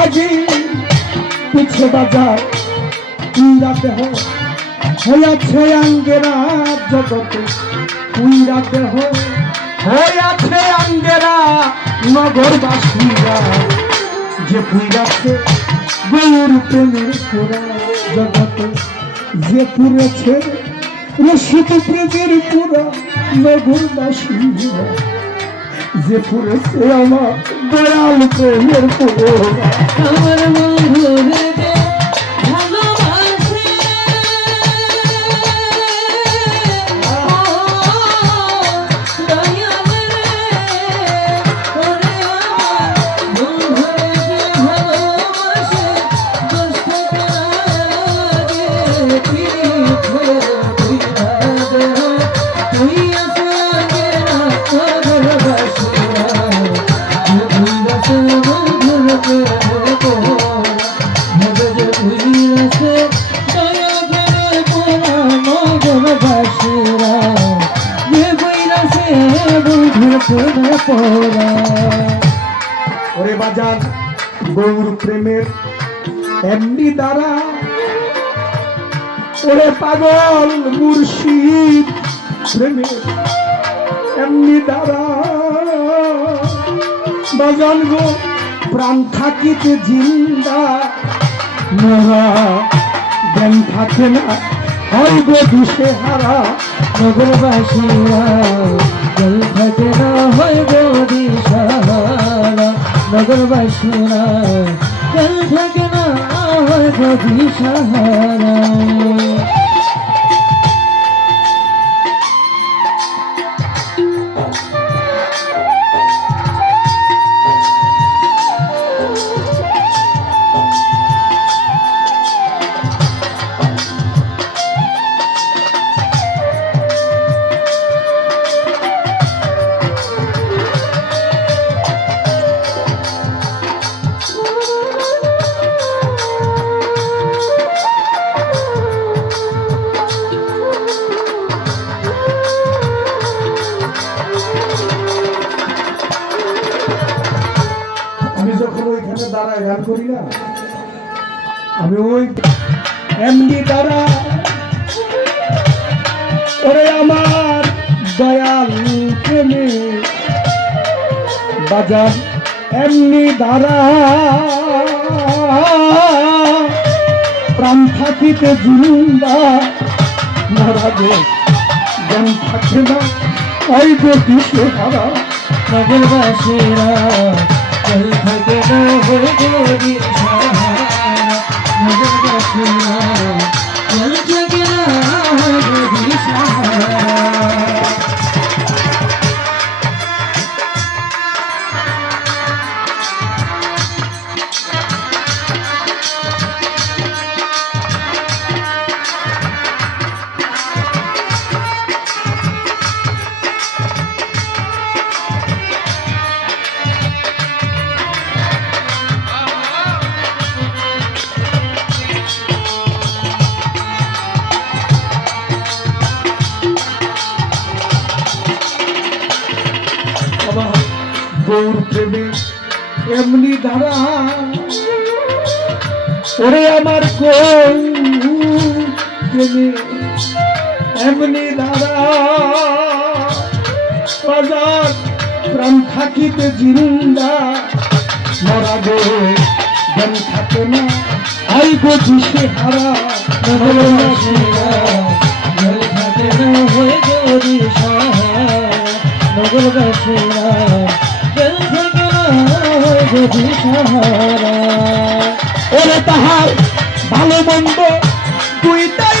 ভাগি পিছে বাজার তুইরা দেহ হইয়াছে আঙ্গেরা জগতে তুইরা দেহ হইয়াছে আঙ্গেরা নগরবাসীরা যে পুইরাছে গৌর প্রেমের পুরা জগতে, যে পুরেছে রসিদ প্রেমের পুরা নগরবাসীরা যে পুরেছে আমার দয়াল প্রেমের পুরা আমার বন্ধুরে গৌর প্রেমের এমনি দ্বারা। ওরে পাগল মুর্শিদ, প্রেমের এমনি দ্বারা। বাজান গো, প্রাণ থাকিতে জিন্দা। মহা জ্ঞান থাকে না, হয় গো দিশে হারা। নগরবাসীরা জল থাকে না হয় গদি সাহারা নগরবাসীরা জল থাকে না আমার গদি সাহারা। গান করি না আমি ওই এমনি দাঁড়া ওরে আমার দয়াল প্রেমে বাজার এমনি দাঁড়া প্রাণ থাকিতে জিন্দা মরা গো জ্ঞান থাকে না। ওই গো দিশে হারা নগরবাসীরা। জল থাকে গৌর প্রেমে, এমনি ধারা। ওরে আমার গৌর প্রেমে, এমনি ধারা। বাজার প্রাণ থাকিতে জিন্দা, মরা গো জ্ঞান থাকে না। আই গো দিশে হারা থাকে না, হয় সাহারা নগরবাসীরা জল হয় গদি সাহারা ওরে তাহার ভালো মন্দ দুইটাই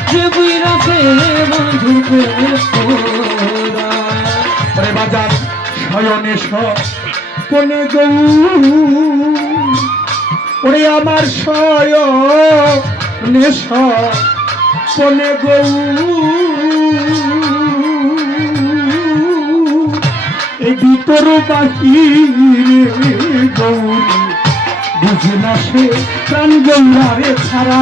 যে বুইরাছে বন্ধুর প্রেমের পুরা ওরে বাজার শয়নে কোনে গৌ ওরে আমার শয়নে কোনে গৌ এই ভিতর বাহিরে গৌরী, বুঝে না সে প্রাণ গৌরারে ছাড়া।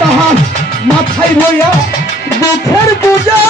তাহার মাথায় রইয়া দুঃখের পূজা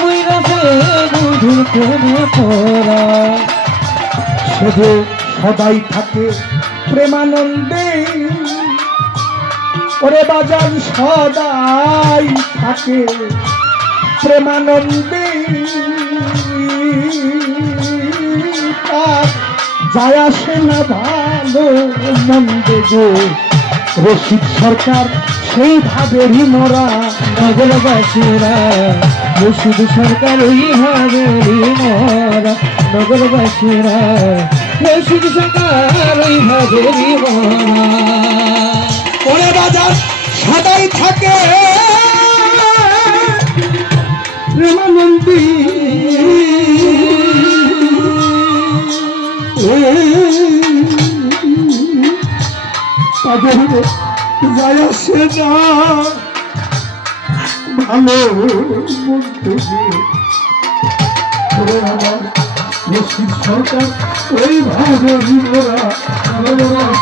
বুইরাছে বুধুর প্রেমে পড়া। শুধু সদাই থাকে প্রেমানন্দে। ওরে বাজার সদাই থাকে প্রেমানন্দে। যায় আসে না ভালো মন্দে রশিদ সরকার সেইভাবেরই মরা নগরবাসীরা মুর্শিদ সরকার ওই হাবেরি মরা নগরবাসীরা মুর্শিদ সরকার ওই হাবেরি মরা বাজার সদাই থাকে। প্রেমানন্দী। তাদের যায় আসে না ভালো আমার মুসলিম সরকার ওই নগরবাসীরা সরকার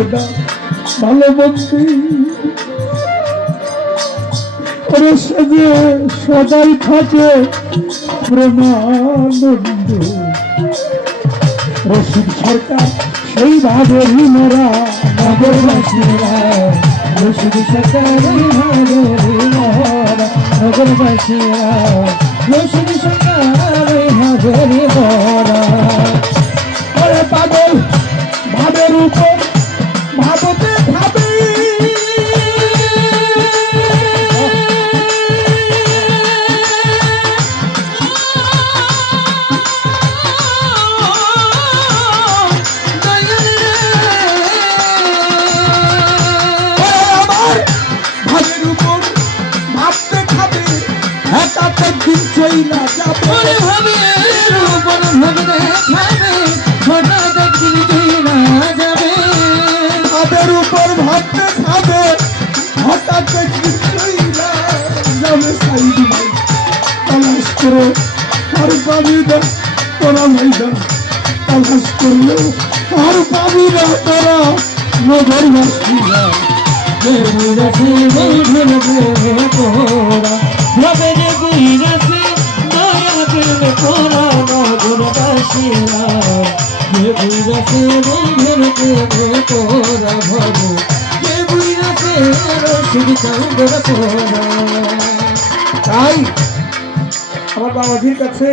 জয়া সোনা ভালো বন্ধু ওরে সে যে সদাই থাকে প্রেমানন্দ। রশিদ সরকার সেই ভাবে মোরা নগরবাসীরা রশিদ সরকারি নগরবাসীরা রশিদ সরকারি হাজারি মহরা চইলা যাবে। ভাবে রূপন ভাবে খাবে হঠাৎ একদিন তুই যাবে। তাদের উপর ভাবতে খাবে হঠাৎ কিছুই না যাবে সাইড। ভাই তালাশ করে আর পাবি না তোরা ভাই না। তালাশ করলেও আর পাবি না তোরা নগর বাসীরা বেরুরাসে বন্ধন প্রেমে পোরা ভাবে বেরুরাসে বন্ধন প্রেমে পোরা ভাবো যে চাঁদর পোরা তাই আমার বাবাজির কাছে